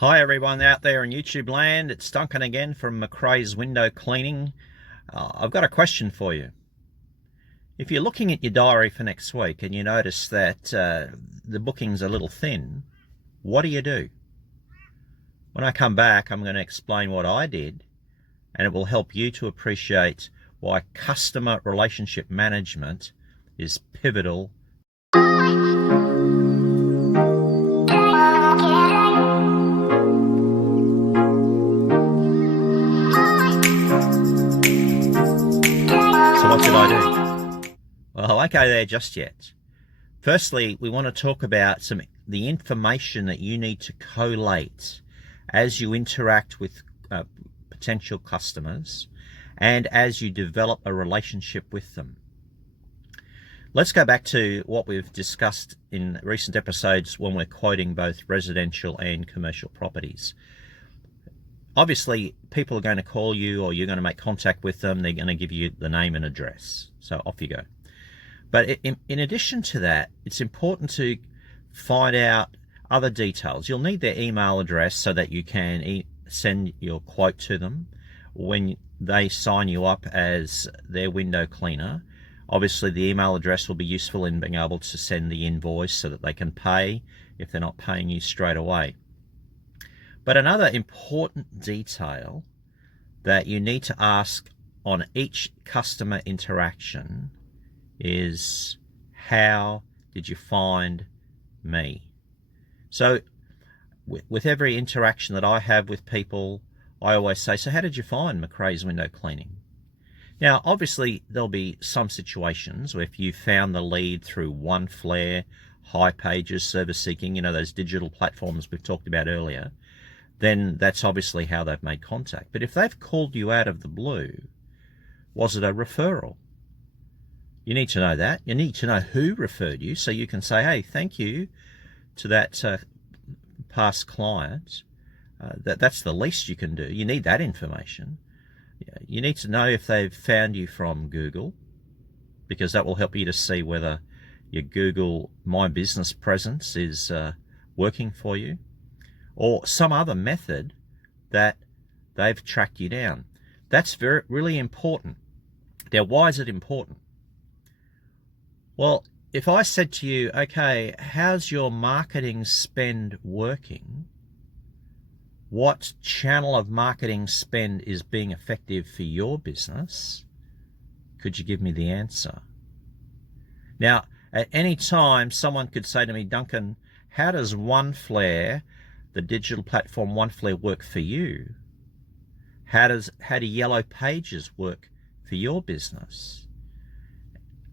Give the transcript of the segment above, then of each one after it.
Hi everyone out there in YouTube land, it's Duncan again from McRae's Window Cleaning. I've got a question for you. If you're looking at your diary for next week and you notice that the booking's a little thin, what do? When I come back, I'm going to explain what I did, and it will help you to appreciate why customer relationship management is pivotal. So what did I do? Well, I won't go there just yet. Firstly, we want to talk about the information that you need to collate as you interact with potential customers and as you develop a relationship with them. Let's go back to what we've discussed in recent episodes when we're quoting both residential and commercial properties. Obviously, people are going to call you, or you're going to make contact with them. They're going to give you the name and address. So off you go. But in addition to that, it's important to find out other details. You'll need their email address so that you can send your quote to them when they sign you up as their window cleaner. Obviously, the email address will be useful in being able to send the invoice so that they can pay if they're not paying you straight away. But another important detail that you need to ask on each customer interaction is, how did you find me? So with every interaction that I have with people, I always say, so how did you find McRae's Window Cleaning? Now, obviously, there'll be some situations where if you found the lead through OneFlare, High Pages, Service Seeking, those digital platforms we've talked about earlier, then that's obviously how they've made contact. But if they've called you out of the blue, was it a referral? You need to know that. You need to know who referred you so you can say, hey, thank you to that past client. That's the least you can do. You need that information. You need to know if they've found you from Google, because that will help you to see whether your Google My Business presence is working for you, or some other method that they've tracked you down. That's really important. Now, why is it important? Well, if I said to you, okay, how's your marketing spend working? What channel of marketing spend is being effective for your business? Could you give me the answer? Now, at any time, someone could say to me, Duncan, how does OneFlare, the digital platform OneFlare, work for you? How do Yellow Pages work for your business?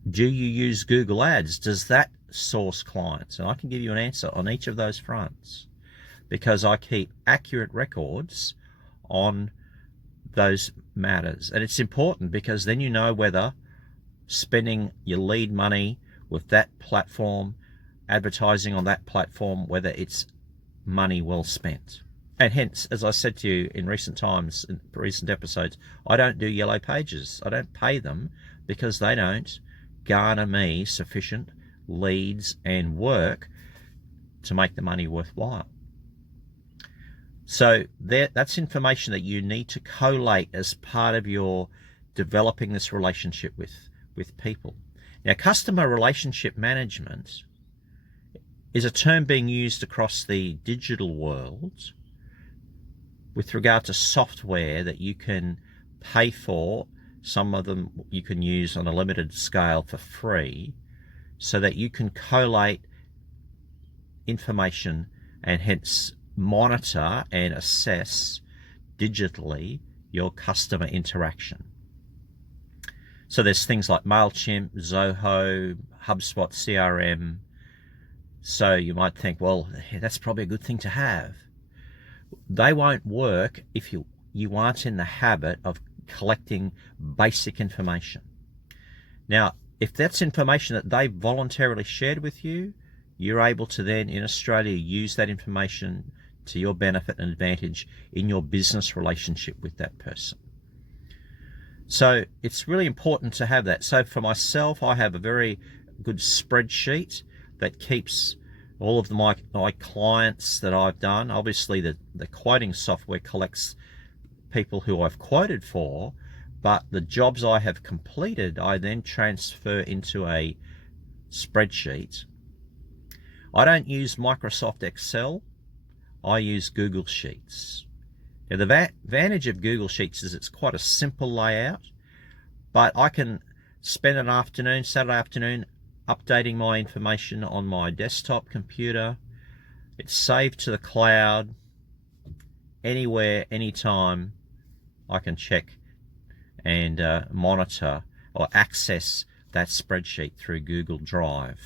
Do you use Google Ads? Does that source clients? And I can give you an answer on each of those fronts, because I keep accurate records on those matters. And it's important because then you know whether spending your lead money with that platform, advertising on that platform, whether it's money well spent. And hence, as I said to you in recent times, in recent episodes, I don't do Yellow Pages. I don't pay them because they don't garner me sufficient leads and work to make the money worthwhile. So that's information that you need to collate as part of your developing this relationship with people. Now, customer relationship management is a term being used across the digital world with regard to software that you can pay for. Some of them you can use on a limited scale for free, so that you can collate information and hence monitor and assess digitally your customer interaction. So there's things like MailChimp, Zoho, HubSpot CRM. So you might think, well, that's probably a good thing to have. They won't work if you aren't in the habit of collecting basic information. Now, if that's information that they voluntarily shared with you, you're able to then, in Australia, use that information to your benefit and advantage in your business relationship with that person. So it's really important to have that. So for myself, I have a very good spreadsheet that keeps all of my clients that I've done. Obviously the quoting software collects people who I've quoted for, but the jobs I have completed, I then transfer into a spreadsheet. I don't use Microsoft Excel, I use Google Sheets. Now, the advantage of Google Sheets is it's quite a simple layout, but I can spend an afternoon, Saturday afternoon, updating my information on my desktop computer. It's saved to the cloud. Anywhere, anytime, I can check and monitor or access that spreadsheet through Google Drive.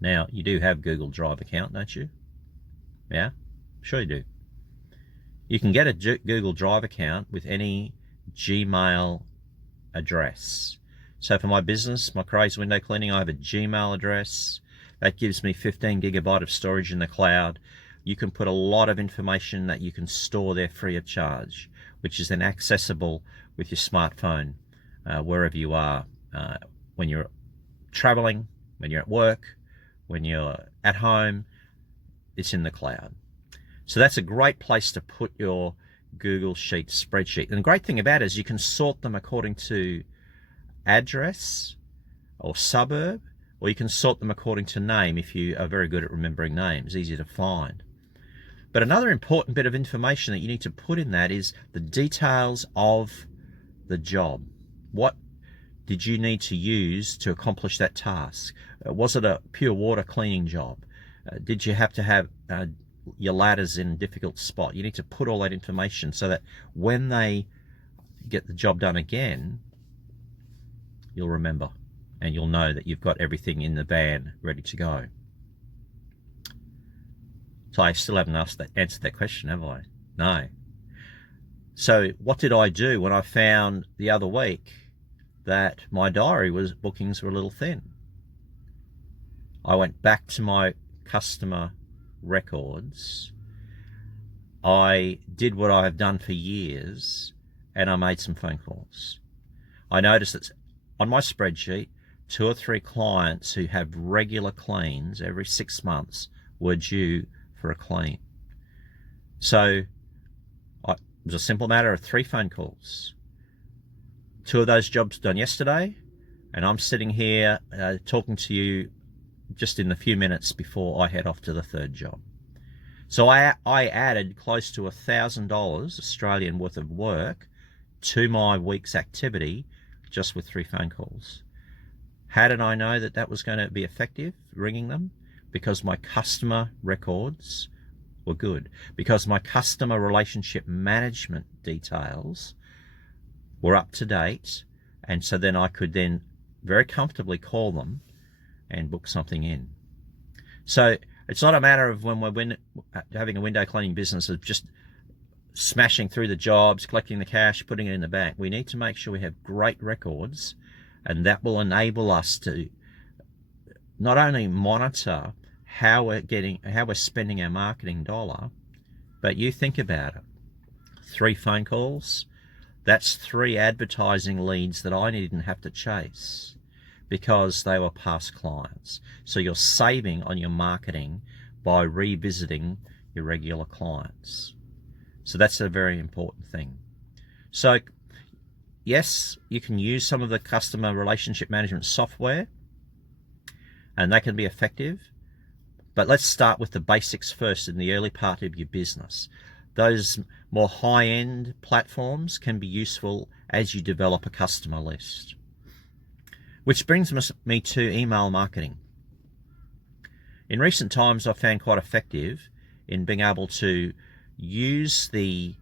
Now, you do have Google Drive account, don't you? Yeah, sure you do. You can get a Google Drive account with any Gmail address. So for my business, my Crazy Window Cleaning, I have a Gmail address. That gives me 15 gigabyte of storage in the cloud. You can put a lot of information that you can store there free of charge, which is then accessible with your smartphone wherever you are. When you're traveling, when you're at work, when you're at home, it's in the cloud. So that's a great place to put your Google Sheets spreadsheet. And the great thing about it is you can sort them according to address or suburb, or you can sort them according to name if you are very good at remembering names, easy to find. But another important bit of information that you need to put in that is the details of the job. What did you need to use to accomplish that task? Was it a pure water cleaning job? Did you have to have your ladders in a difficult spot? You need to put all that information so that when they get the job done again, you'll remember and you'll know that you've got everything in the van ready to go. So I still haven't answered that question, have I? No. So what did I do when I found the other week that my diary bookings were a little thin? I went back to my customer records. I did what I have done for years, and I made some phone calls. I noticed that on my spreadsheet, 2 or 3 clients who have regular cleans every 6 months were due for a clean. So it was a simple matter of 3 phone calls. 2 of those jobs done yesterday, and I'm sitting here talking to you just in the few minutes before I head off to the 3rd job. So I added close to $1,000 Australian worth of work to my week's activity just with 3 phone calls. How did I know that that was going to be effective, ringing them? Because my customer records were good. Because my customer relationship management details were up to date. And so then I could then very comfortably call them and book something in. So it's not a matter of when we're having a window cleaning business of just smashing through the jobs, collecting the cash, putting it in the bank. We need to make sure we have great records, and that will enable us to not only monitor how we're spending our marketing dollar, but you think about it. 3 phone calls, that's 3 advertising leads that I didn't have to chase because they were past clients. So you're saving on your marketing by revisiting your regular clients. So that's a very important thing. So yes, you can use some of the customer relationship management software, and they can be effective. But let's start with the basics first in the early part of your business. Those more high-end platforms can be useful as you develop a customer list. Which brings me to email marketing. In recent times, I've found quite effective in being able to use the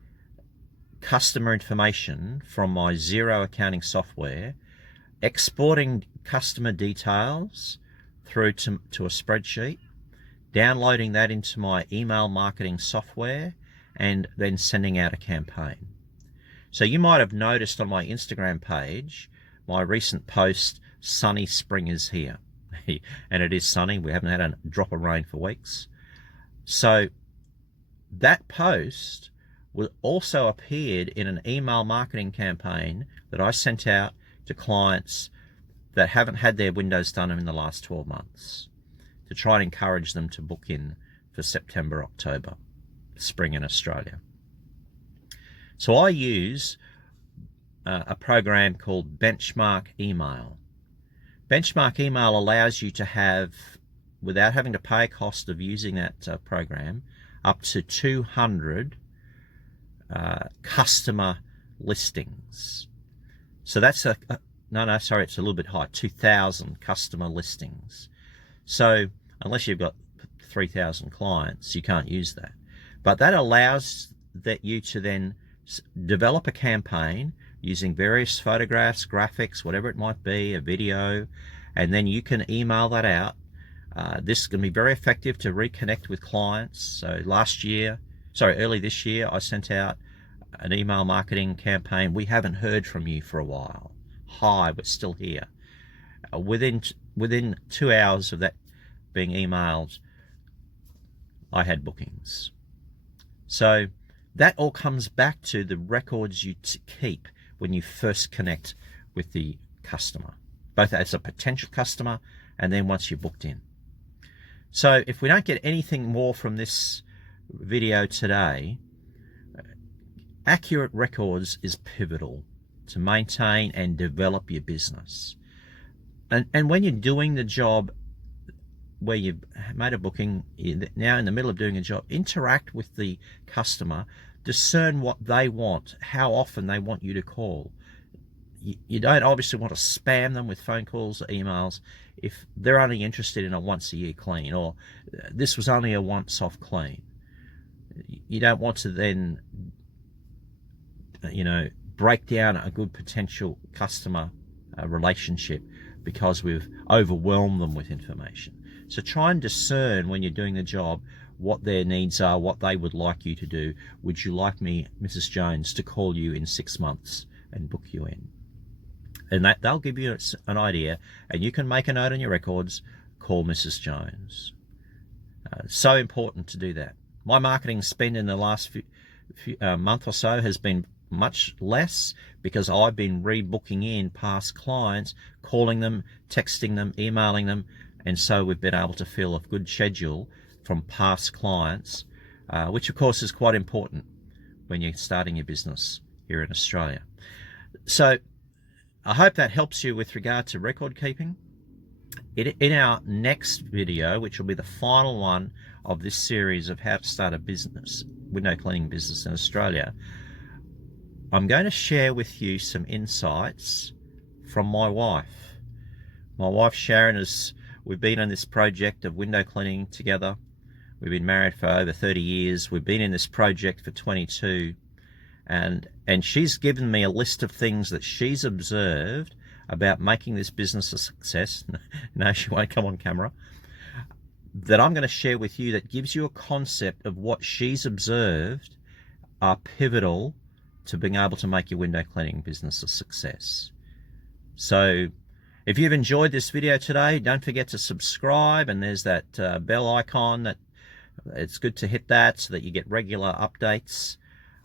customer information from my Xero accounting software, exporting customer details through to a spreadsheet, downloading that into my email marketing software, and then sending out a campaign. So you might have noticed on my Instagram page, my recent post, "Sunny Spring is Here." And it is sunny. We haven't had a drop of rain for weeks. So that post also appeared in an email marketing campaign that I sent out to clients that haven't had their windows done in the last 12 months. to try and encourage them to book in for September, October, spring in Australia. So I use a program called Benchmark Email. Benchmark Email allows you to have, without having to pay a cost of using that program, up to 200 customer listings. So that's it's a little bit high, 2,000 customer listings. So unless you've got 3,000 clients, you can't use that. But that allows you to then develop a campaign using various photographs, graphics, whatever it might be, a video, and then you can email that out. This can be very effective to reconnect with clients. So early this year, I sent out an email marketing campaign. We haven't heard from you for a while. Hi, we're still here. Within 2 hours of that being emailed, I had bookings. So that all comes back to the records you keep when you first connect with the customer, both as a potential customer and then once you're booked in. So if we don't get anything more from this video today, accurate records is pivotal to maintain and develop your business. And when you're doing the job where you've made a booking, you're now in the middle of doing a job, interact with the customer, discern what they want, how often they want you to call. You don't obviously want to spam them with phone calls or emails if they're only interested in a once a year clean, or this was only a once off clean. You don't want to then, break down a good potential customer relationship because we've overwhelmed them with information. So try and discern when you're doing the job what their needs are, what they would like you to do. Would you like me, Mrs. Jones, to call you in 6 months and book you in? And they'll give you an idea, and you can make a note on your records, call Mrs. Jones. So important to do that. My marketing spend in the last few month or so has been much less because I've been rebooking in past clients, calling them, texting them, emailing them, and so we've been able to fill a good schedule from past clients, which of course is quite important when you're starting your business here in Australia. So I hope that helps you with regard to record keeping. In our next video, which will be the final one of this series of how to start a business, window cleaning business in Australia, I'm going to share with you some insights from my wife. My wife Sharon, we've been on this project of window cleaning together. We've been married for over 30 years. We've been in this project for 22. And she's given me a list of things that she's observed about making this business a success. No, she won't come on camera. That I'm going to share with you that gives you a concept of what she's observed are pivotal to being able to make your window cleaning business a success. So if you've enjoyed this video today, don't forget to subscribe, and there's that bell icon. That it's good to hit that so that you get regular updates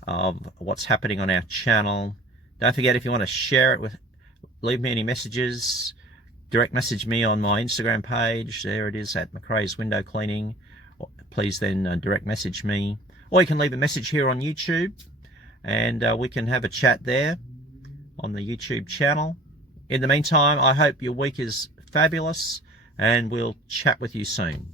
of what's happening on our channel. Don't forget, if you want to share it leave me any messages, direct message me on my Instagram page. There it is, at McRae's Window Cleaning. Please then direct message me, or you can leave a message here on YouTube, and we can have a chat there on the YouTube channel. In the meantime, I hope your week is fabulous, and we'll chat with you soon.